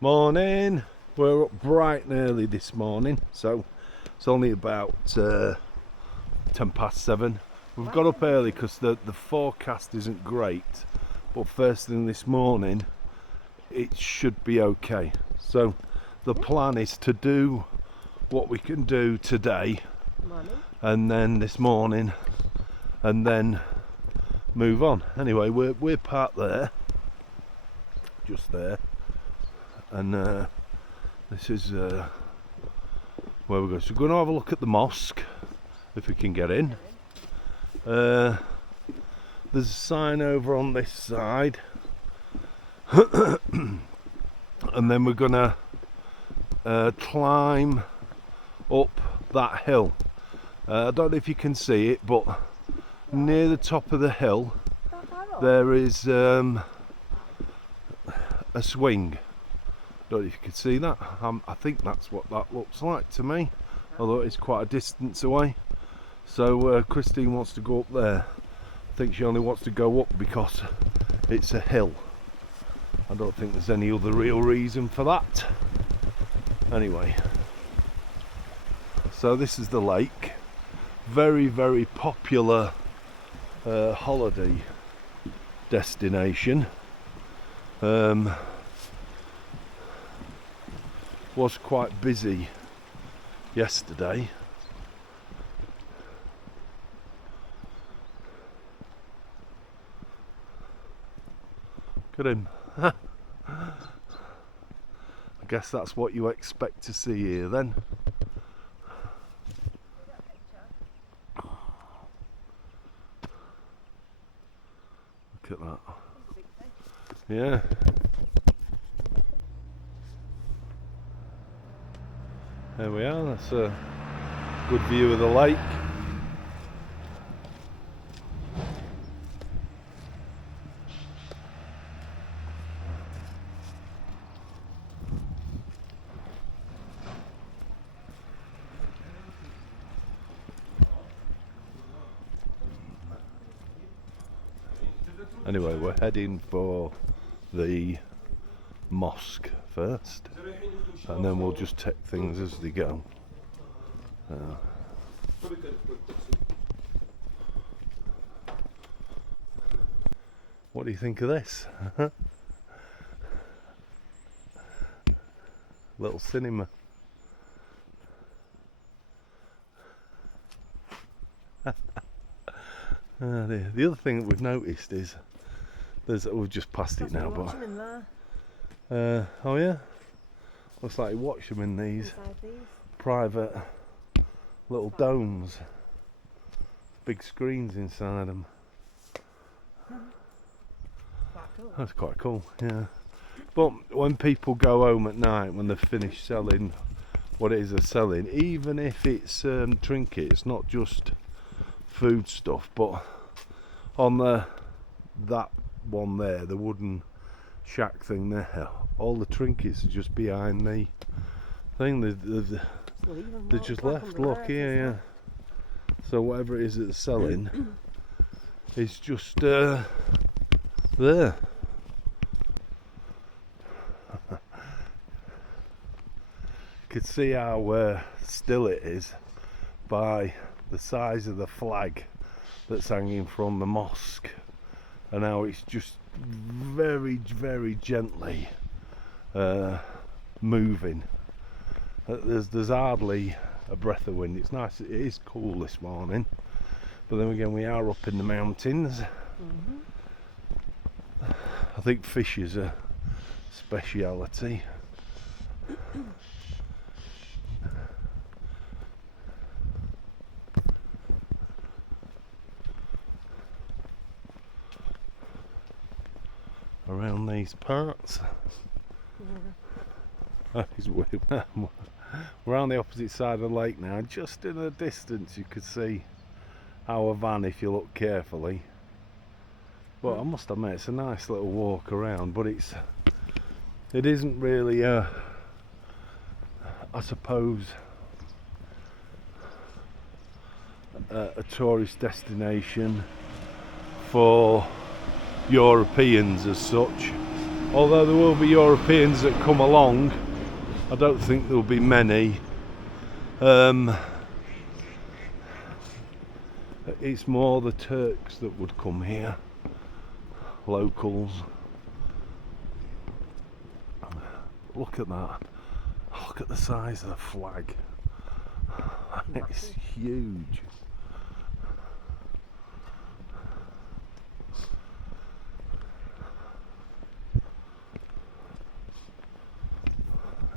Morning. We're up bright and early this morning, so it's only about 7:10. We've got up early because the forecast isn't great, but first thing this morning it should be okay. So the plan is to do what we can do today and then this morning and then move on. Anyway, we're parked there, just there, and this is where we're going. So we're going to have a look at the mosque if we can get in. There's a sign over on this side and then we're gonna climb up that hill. I don't know if you can see it, but near the top of the hill there is a swing. Don't know if you can see that. I think that's what that looks like to me, although it's quite a distance away. So Christine wants to go up there. I think she only wants to go up because it's a hill. I don't think there's any other real reason for that. Anyway, so this is the lake. Very, very popular holiday destination. Was quite busy yesterday. Look at him. I guess that's what you expect to see here then. Look at that. Yeah. There we are, that's a good view of the lake. Anyway, we're heading for the mosque first, and then we'll just take things as they go. What do you think of this? Little cinema. The other thing that we've noticed is we've just passed it now, but oh yeah, looks like you watch them in these private little domes, big screens inside them. That's quite cool, yeah. But when people go home at night, when they've finished selling what it is they're selling, even if it's trinkets, not just food stuff, but on that one there, the wooden shack thing there, all the trinkets are just behind the thing. They're just left. Look here, yeah. So whatever it is that they're selling is just there. You could see how still it is by the size of the flag that's hanging from the mosque, and how it's just very, very gently moving. There's hardly a breath of wind. It's nice. It is cool this morning, but then again, we are up in the mountains. I think fish is a speciality. Around these parts. Yeah. We're on the opposite side of the lake now. Just in the distance you could see our van if you look carefully. But I must admit, it's a nice little walk around, but it isn't really I suppose a tourist destination for Europeans as such. Although there will be Europeans that come along, I don't think there will be many. It's more the Turks that would come here, locals. Look at that. Look at the size of the flag. It's huge.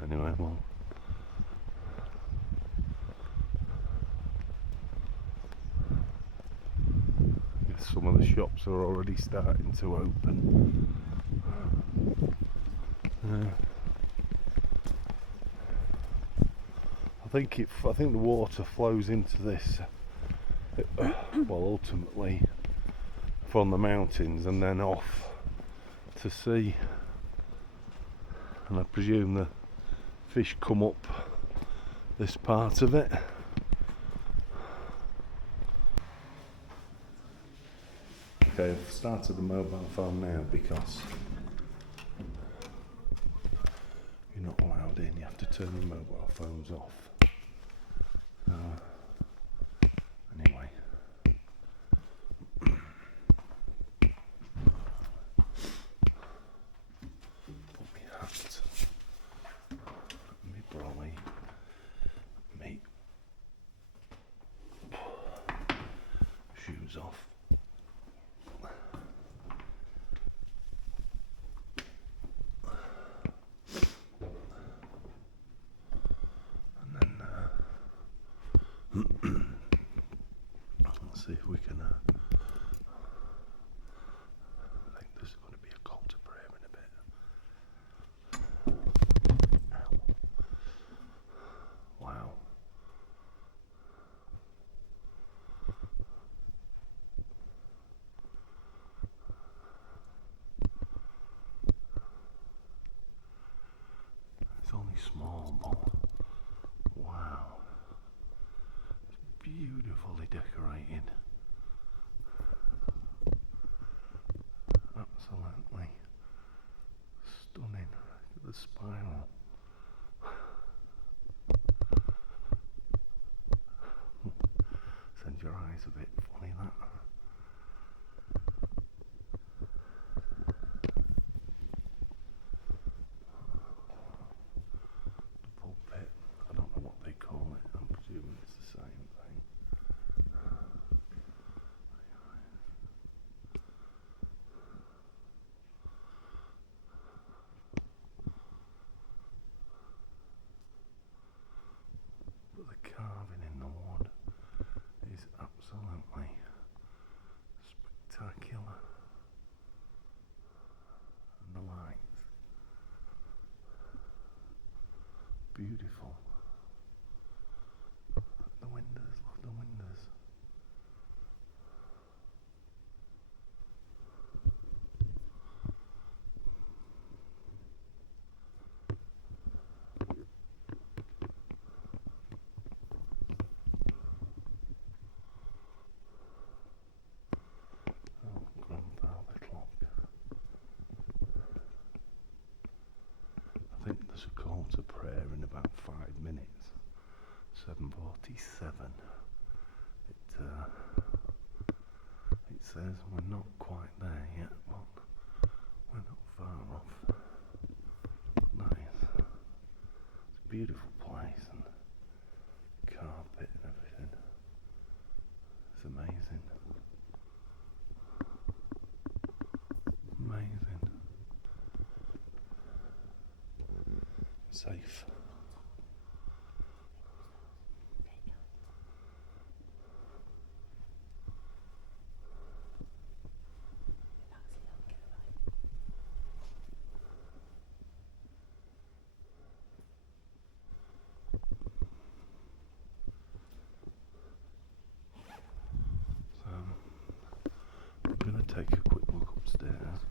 Anyway, well, some of the shops are already starting to open. I think the water flows into this, well, ultimately from the mountains and then off to sea, and I presume the fish come up this part of it. Okay, I've started the mobile phone now because you're not allowed in, you have to turn your mobile phones off. Anyway. Put my hat, my brolly, my shoes off. See if we can. I think there's going to be a call to prayer in a bit. Ow. Wow. It's only small, but wow. It's beautifully decorated. Absolutely stunning. Look at the spiral. Send your eyes a bit funny, that. The pulpit, I don't know what they call it, I'm presuming it's the same thing. But the carving in the wood is absolutely spectacular. And the lights, beautiful. The windows, look at the windows. Oh, grandfather clock. I think there's a call to prayer in about 5 minutes. 7:47. It says we're not quite there yet, but we're not far off. Nice. It's a beautiful place and carpet and everything. It's amazing. Amazing. Safe. I'm going to take a quick look upstairs.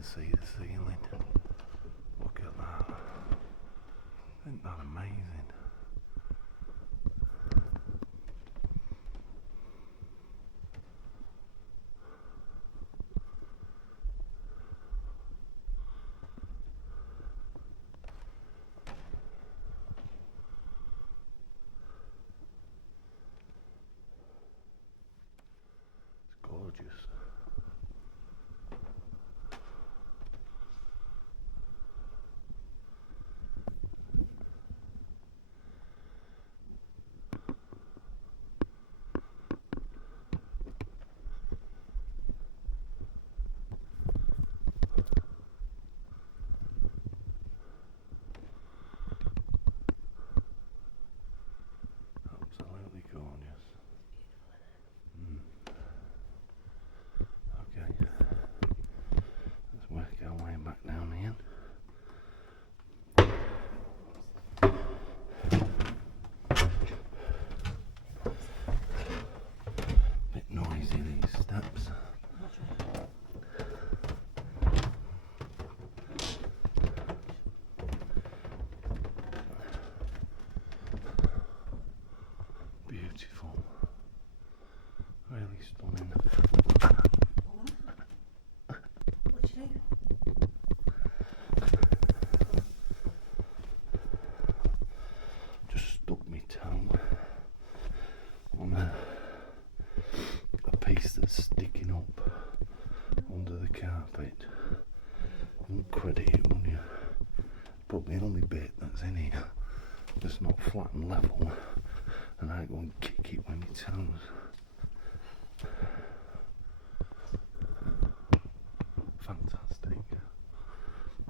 can see the ceiling. Look at that. Isn't that amazing? It's gorgeous. Absolutely gorgeous. Okay, let's work our way back down again. Bit noisy these steps. Beautiful. Really stunning. What'd you do? Just stuck my toe on a piece that's sticking up under the carpet. You wouldn't credit it, would you? Probably the only bit that's in here that's not flat and level, and I go and kick it with my toes. Fantastic.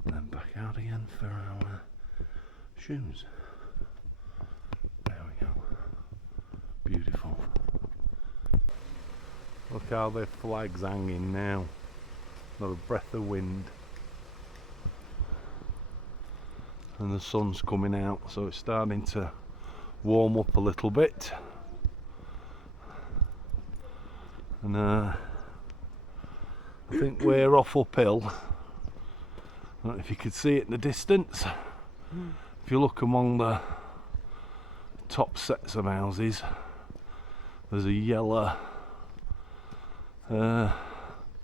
And then back out again for our shoes. There we go. Beautiful. Look how the flag's hanging now. Not a breath of wind. And the sun's coming out, so it's starting to warm up a little bit. And I think we're off uphill. I don't know if you could see it in the distance. If you look among the top sets of houses, there's a yellow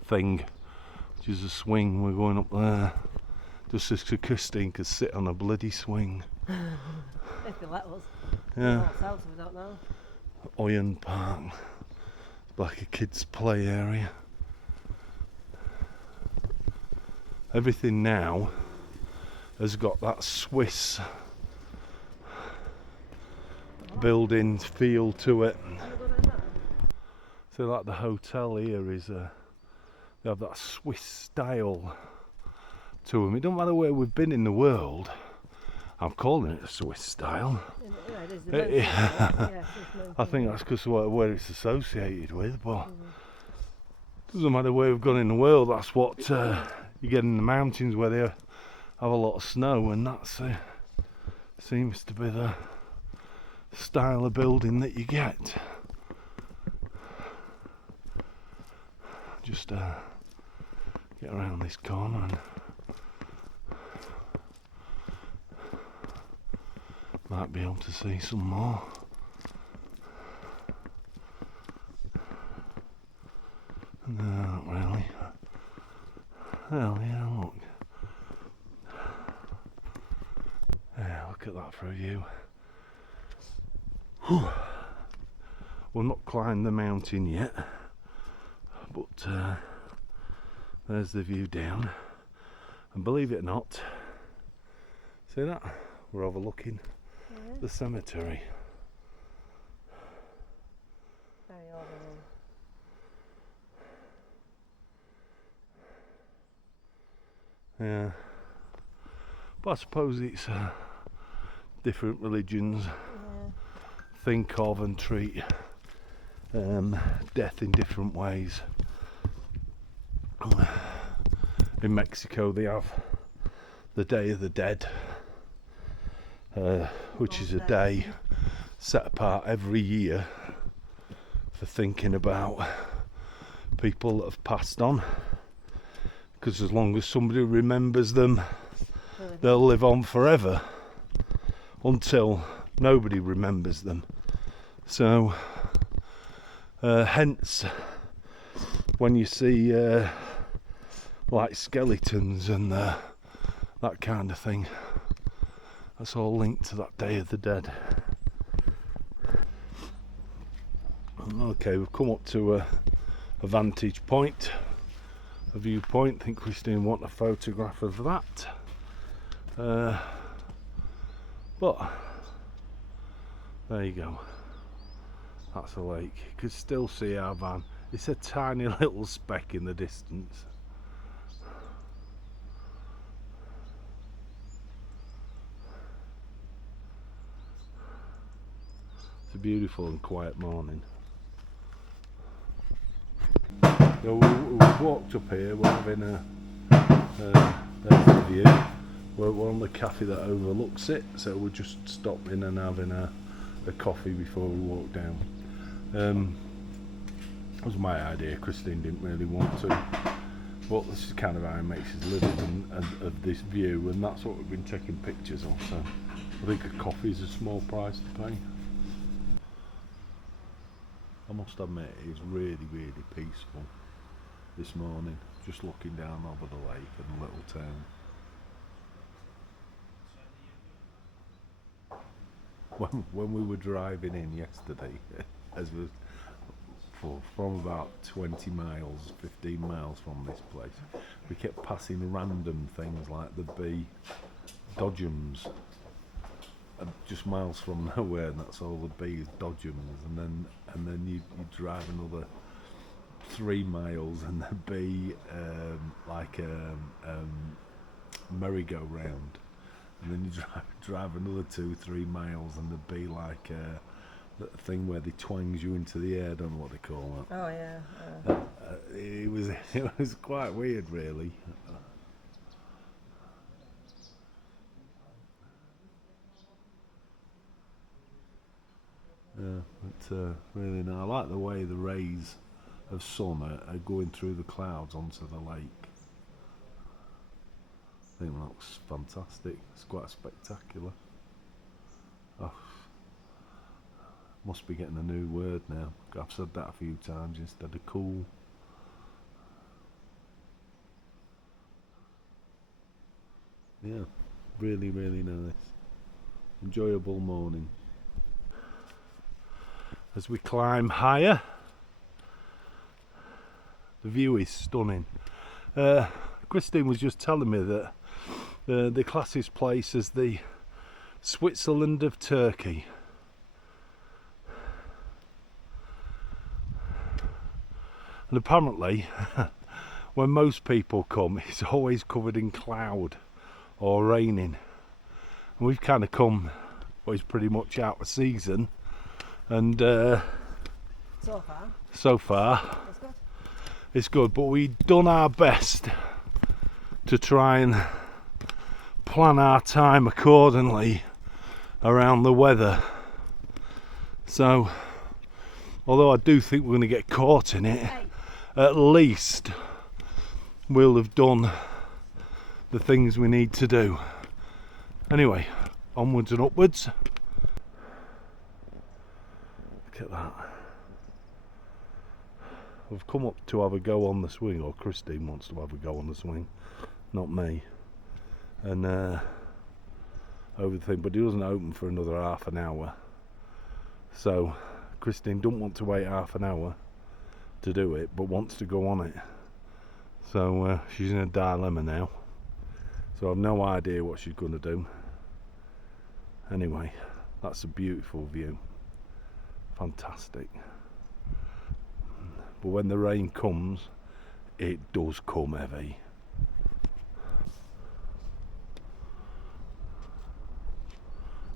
thing, which is a swing. We're going up there just as Christine could sit on a bloody swing. If they let us. Yeah. Ourselves, we don't know. Iron Park. It's like a kids' play area. Everything now has got that Swiss building feel to it. So like the hotel here is they have that Swiss style to them. It don't matter where we've been in the world, I'm calling it a Swiss style. Yeah, it is the most yeah, I think that's because of where it's associated with, but doesn't matter where we've gone in the world, that's what you get in the mountains where they have a lot of snow, and that's seems to be the style of building that you get. Just get around this corner and might be able to see some more. No, not really. Well, yeah, look. Yeah, look at that for a view. Whew. We've not climbed the mountain yet, but there's the view down. And believe it or not, see that? We're overlooking the cemetery. Very overall. Yeah, but I suppose it's different religions think of and treat death in different ways. In Mexico they have the Day of the Dead, which is a day set apart every year for thinking about people that have passed on, because as long as somebody remembers them, they'll live on forever until nobody remembers them. So hence when you see like skeletons and that kind of thing, that's all linked to that Day of the Dead. Okay, we've come up to a vantage point, a viewpoint. I think Christine wants a photograph of that. But there you go. That's a lake. You can still see our van. It's a tiny little speck in the distance. It's a beautiful and quiet morning. So we've walked up here, we're having there's the view. We're on the cafe that overlooks it, so we're just stopping and having a coffee before we walk down. That was my idea. Christine didn't really want to, but this is kind of how he makes his living and of this view, and that's what we've been taking pictures of. So I think a coffee is a small price to pay. I must admit, it's really, really peaceful this morning, just looking down over the lake and the little town. When we were driving in yesterday, as we from about 20 miles, 15 miles from this place, we kept passing random things like the bee dodgems, just miles from nowhere, and that's all the bees, dodgems, and then you drive another 3 miles and the bee like a merry-go-round, and then you drive another 2-3 miles and the bee like that thing where they twangs you into the air. I don't know what they call that. Oh yeah. It was quite weird, really. Yeah, but really nice. I like the way the rays of sun are going through the clouds onto the lake. I think that looks fantastic. It's quite spectacular. Oh, must be getting a new word now. I've said that a few times instead of cool. Yeah, really, really nice. Enjoyable morning. As we climb higher, the view is stunning. Christine was just telling me that they class this place as the Switzerland of Turkey. And apparently, when most people come, it's always covered in cloud or raining. And we've kind of come, well, it's pretty much out of season. And so far, it's good. But we've done our best to try and plan our time accordingly around the weather. So, although I do think we're going to get caught in it, at least we'll have done the things we need to do. Anyway, onwards and upwards. Look at that. We've come up to have a go on the swing, or Christine wants to have a go on the swing, not me. And over the thing, but it doesn't open for another half an hour. So Christine don't want to wait half an hour to do it, but wants to go on it. So she's in a dilemma now. So I've no idea what she's going to do. Anyway, that's a beautiful view. Fantastic. But when the rain comes, it does come heavy.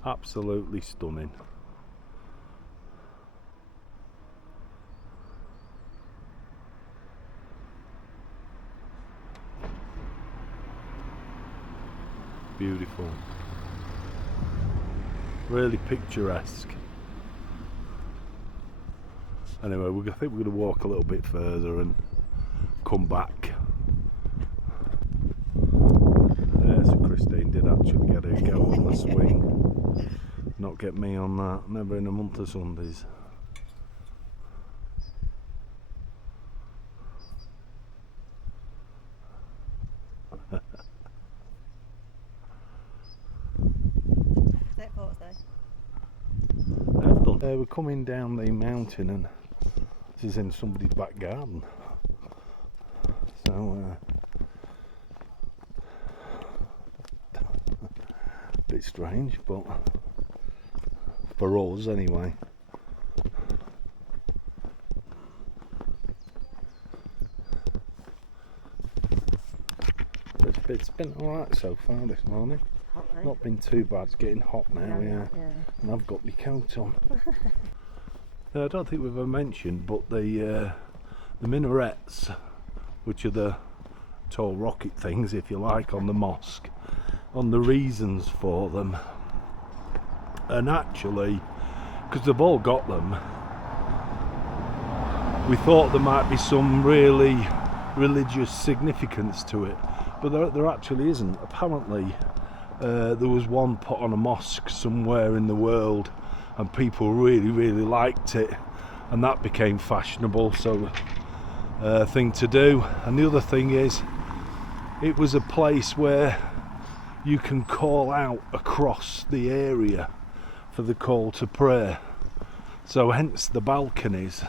Absolutely stunning. Beautiful. Really picturesque. Anyway, I think we're going to walk a little bit further and come back. did actually get her go on the swing. Not get me on that, never in a month of Sundays. Take photos though. I've done. We're coming down the mountain and this is in somebody's back garden. So, a bit strange, but for us anyway. It's been alright so far this morning. Hot, though. Not been too bad, it's getting hot now, yeah. And I've got my coat on. I don't think we've ever mentioned, but the minarets, which are the tall rocket things, if you like, on the mosque, on the reasons for them, and actually, because they've all got them, we thought there might be some really religious significance to it, but there actually isn't. Apparently, there was one put on a mosque somewhere in the world and people really liked it, and that became fashionable, so thing to do. And the other thing is, it was a place where you can call out across the area for the call to prayer, so hence the balconies,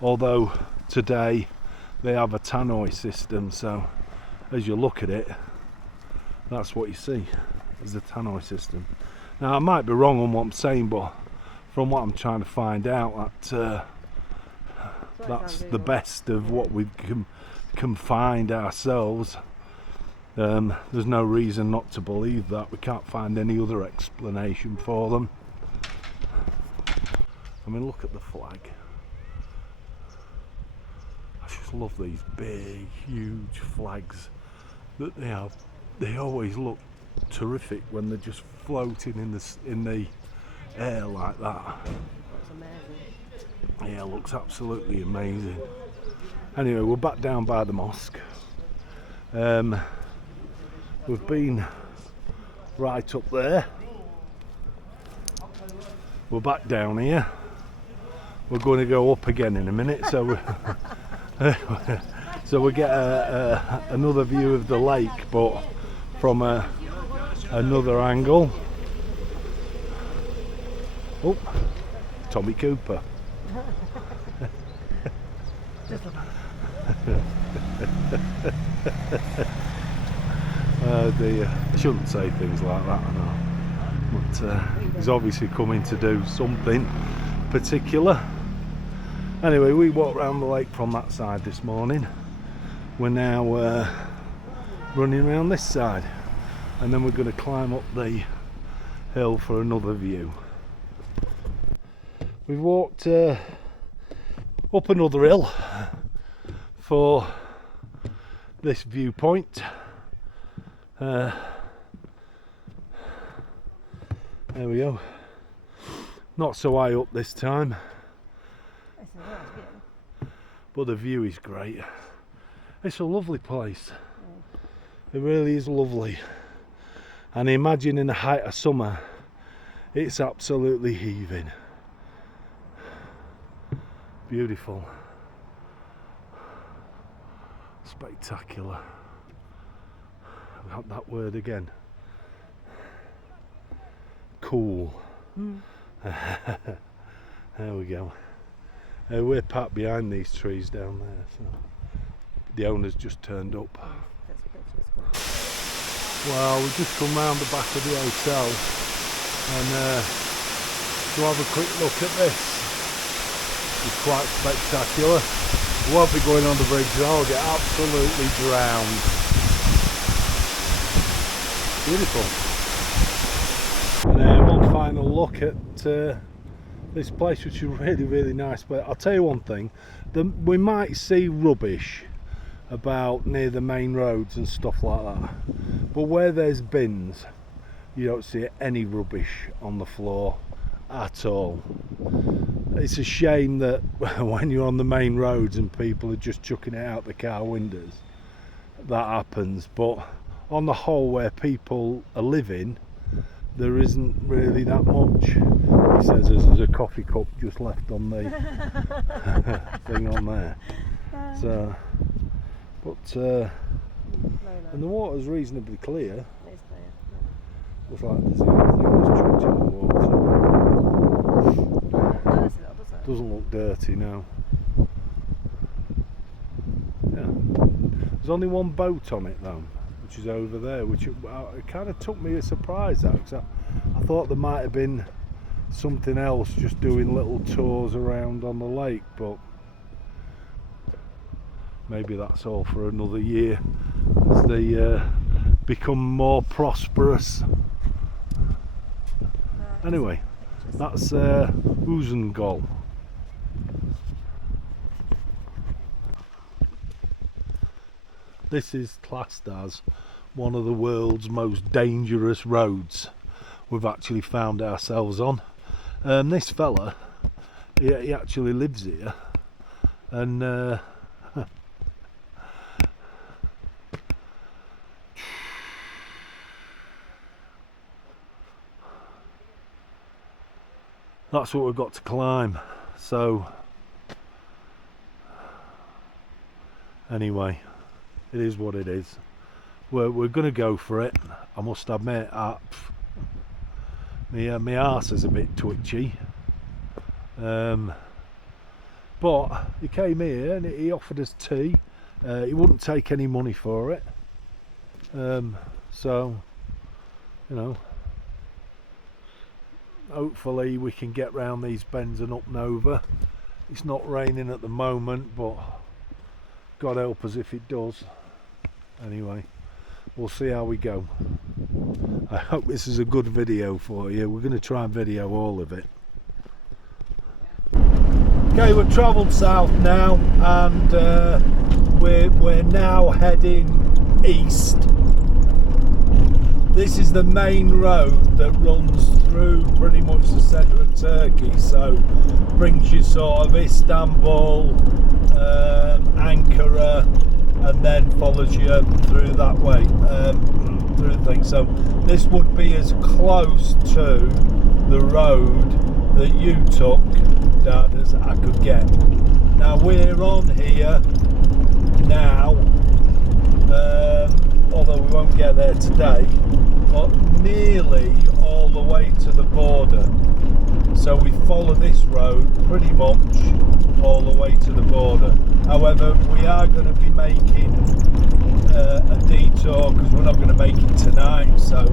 although today they have a tannoy system, so as you look at it, that's what you see, is the tannoy system. Now I might be wrong on what I'm saying, but from what I'm trying to find out, that's the best of what we can find ourselves. There's no reason not to believe that. We can't find any other explanation for them. I mean, look at the flag. I just love these big, huge flags that they have. They always look terrific when they're just floating in the air like that. That's amazing. Yeah, it looks absolutely amazing. Anyway, we're back down by the mosque. We've been right up there. We're back down here. We're going to go up again in a minute, so we get another view of the lake, but from another angle. Oh, Tommy Cooper. Oh dear, I shouldn't say things like that, I know. But he's obviously coming to do something particular. Anyway, we walked around the lake from that side this morning. We're now running around this side, and then we're going to climb up the hill for another view. We've walked up another hill for this viewpoint. There we go. Not so high up this time, It's a nice view. but the view is great. It's a lovely place. It really is lovely. And imagine in the height of summer, it's absolutely heaving. Beautiful. Spectacular. I've got that word again. Cool. There we go. We're parked behind these trees down there, so the owner's just turned up. That's pictures. Well, we've just come round the back of the hotel and to have a quick look at this. It's quite spectacular. We won't be going on the bridge, so I'll get absolutely drowned. Beautiful. And one final look at this place, which is really nice. But I'll tell you one thing, we might see rubbish about near the main roads and stuff like that, but where there's bins, you don't see any rubbish on the floor at all. It's a shame that when you're on the main roads and people are just chucking it out the car windows, that happens, but on the whole where people are living, there isn't really that much. He says there's a coffee cup just left on the thing on there. So, but and the water's reasonably clear. It's there. Looks like there's the other thing that's chucked in the water. Dirty though, doesn't it? Doesn't look dirty, no. Yeah. There's only one boat on it though, which is over there, which it kind of took me a surprise that, because I thought there might have been something else just doing little tours around on the lake, but maybe that's all for another year as they become more prosperous. Anyway, that's Uzungol. This is classed as one of the world's most dangerous roads we've actually found ourselves on. This fella, he actually lives here, and that's what we've got to climb. So anyway, it is what it is. We're going to go for it. I must admit, my arse is a bit twitchy. But he came here and he offered us tea. He wouldn't take any money for it. So, you know, hopefully we can get round these bends and up and over. It's not raining at the moment, but God help us if it does. Anyway, we'll see how we go. I hope this is a good video for you. We're going to try and video all of it. Okay, we've travelled south now, and we're now heading east. This is the main road that runs through pretty much the centre of Turkey, so brings you sort of Istanbul, Ankara, and then follows you through that way, through the thing. So this would be as close to the road that you took, Dad, as I could get. Now we're on here now, although we won't get there today, but nearly all the way to the border. So we follow this road pretty much all the way to the border. However, we are going to be making a detour because we're not going to make it tonight, so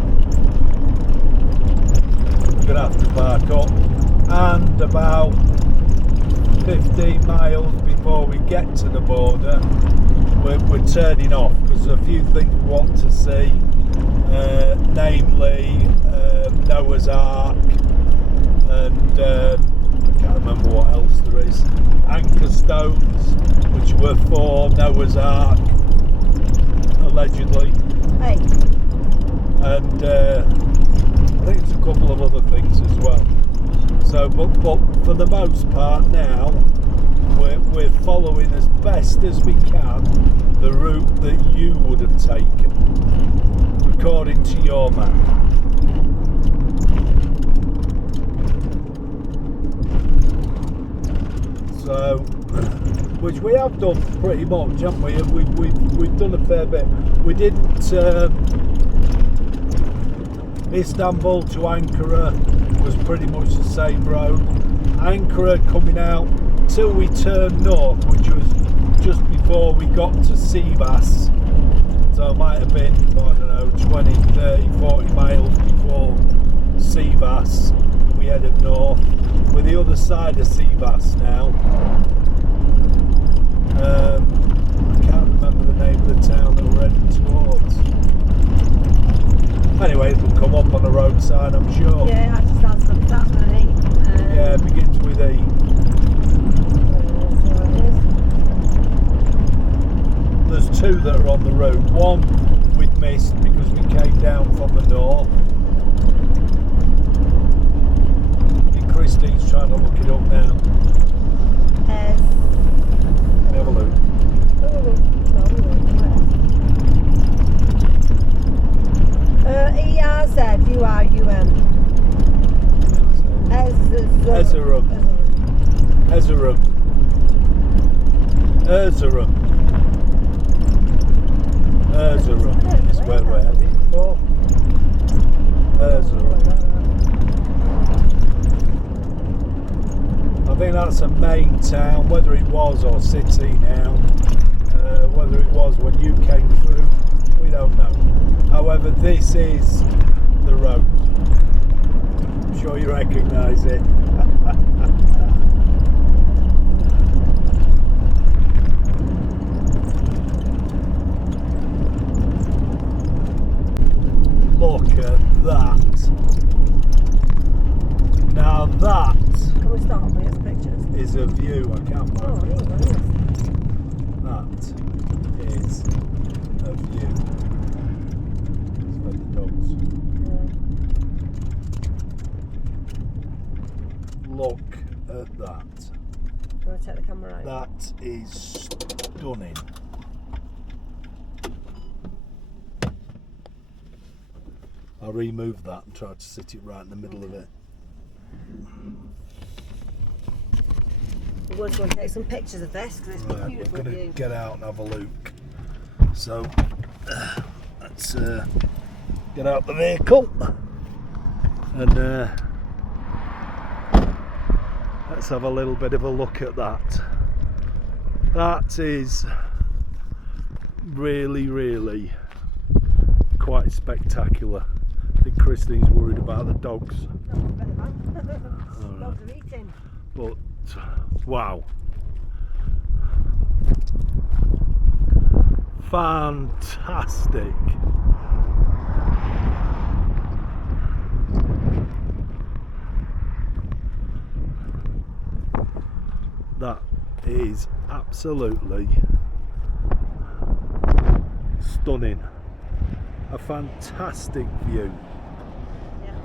we're going to have to park up. And about 15 miles before we get to the border, we're turning off because there's a few things we want to see, namely Noah's Ark, and I can't remember what else there is, anchor stones, which were for Noah's Ark, allegedly. Hey. And I think it's a couple of other things as well. So, but for the most part now, we're following as best as we can the route that you would have taken, according to your map. So, which we have done pretty much, haven't we? We've done a fair bit. We didn't Istanbul to Ankara was pretty much the same road. Ankara coming out till we turned north, which was just before we got to Sivas. So it might have been, I don't know, 20, 30, 40 miles before Sivas. We headed north. We're the other side of Sivas now. I can't remember the name of the town that we're heading towards. Anyway, it'll come up on the road sign, I'm sure. Yeah, it actually starts with an E. Yeah, it begins with E. So it is. There's two that are on the road. One we'd missed because we came down from the north. I think Christine's trying to look it up now. S. Have a look. Oh, no, we won't. Erzurum. Erzurum. Erzurum. Erzurum is where we're heading for. Erzurum. I think that's a main town, whether it was or city now, whether it was when you came through, we don't know. However, this is the road. I'm sure you recognise it. Look at that. Now that Can we stop and get some pictures? is a view. I can't Oh, find it. there you go. That is a view. Let's let the dogs. Look at that. Do you want to take the camera out? That is stunning. I removed that and tried to sit it right in the middle of it. We're going to take some pictures of this because it's a Right, we're beautiful going to view. get out and have a look. So, let's get out the vehicle and let's have a little bit of a look at that. That is really, really quite spectacular. I think Christine's worried about the dogs. Dogs are eating. But wow, fantastic. That is absolutely stunning. A fantastic view. Yeah.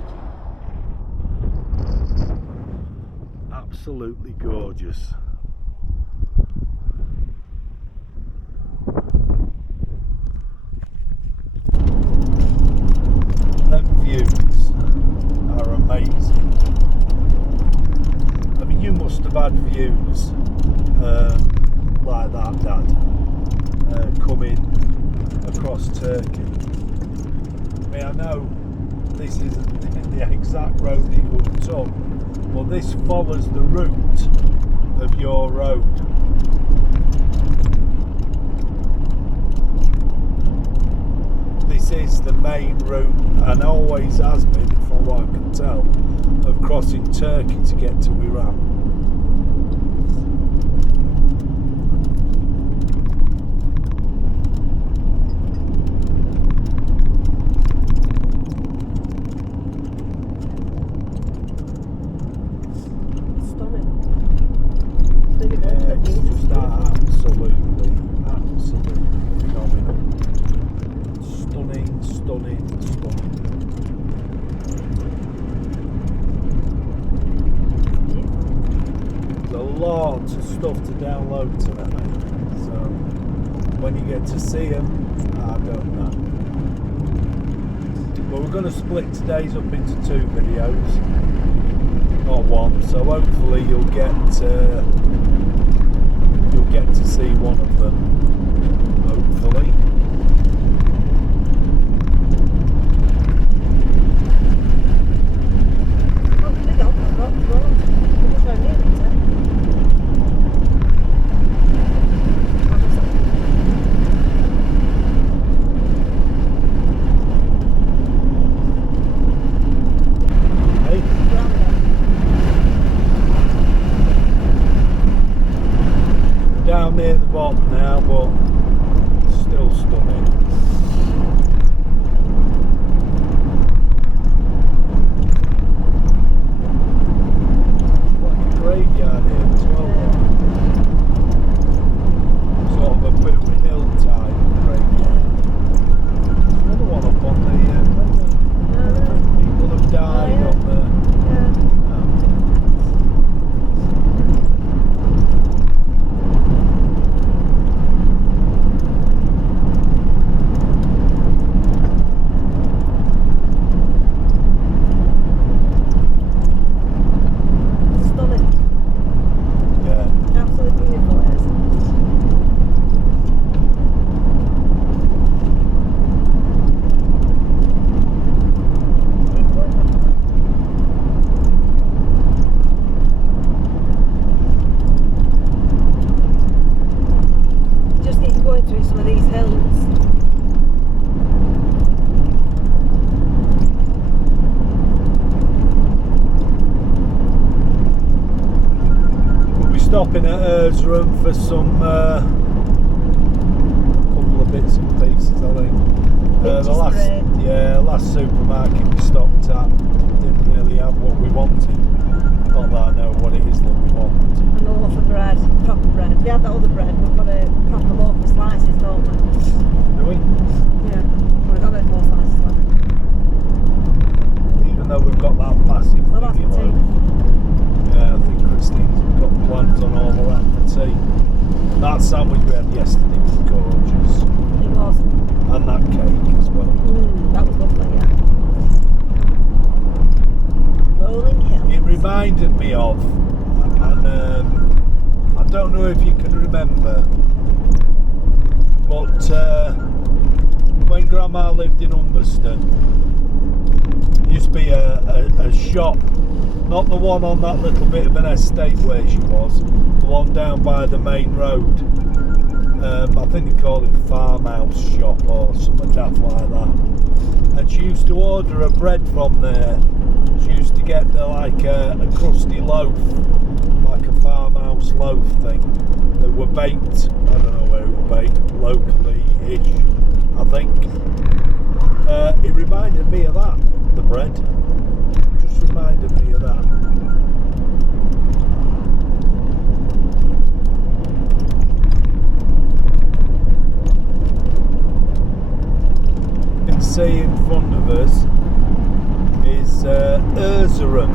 Absolutely gorgeous. Them views are amazing. I mean, you must have had views like that, Dad, coming across Turkey. I mean, I know this isn't the exact road that you would have took, but this follows the route of your road. This is the main route, and always has been, from what I can tell, of crossing Turkey to get to Iran. Lots of stuff to download tonight, so when you get to see them, I don't know. But we're going to split today's up into 2 videos, not one. So hopefully you'll get to see one of them. Hopefully. Down near the bottom now, but still stunning. stopping at Erzurum for some couple of bits and pieces, I think. The last supermarket we stopped at didn't really have what we wanted. Not that I know what it is that we want. And all for bread, proper bread. They had that other bread, we've got a proper loaf of slices, don't we? Do we? Yeah, we've got about 4 slices left. Even though we've got that massive Well, that's thing, for tea. yeah, I think Christine's got plans on all of that for tea. That sandwich we had yesterday was gorgeous. It was. And that cake as well. That was lovely, yeah. Rolling hills. It reminded me of, and I don't know if you can remember, but when Grandma lived in Humberston, there used to be a shop, not the one on that little bit of an estate where she was, the one down by the main road. I think they call it Farmhouse Shop or something daft like that. And she used to order a bread from there. She used to get like a crusty loaf, like a farmhouse loaf thing, that were baked, I don't know where it were baked, locally-ish, I think. It reminded me of that, the bread. Just reminded me of that. See in front of us is Erzurum.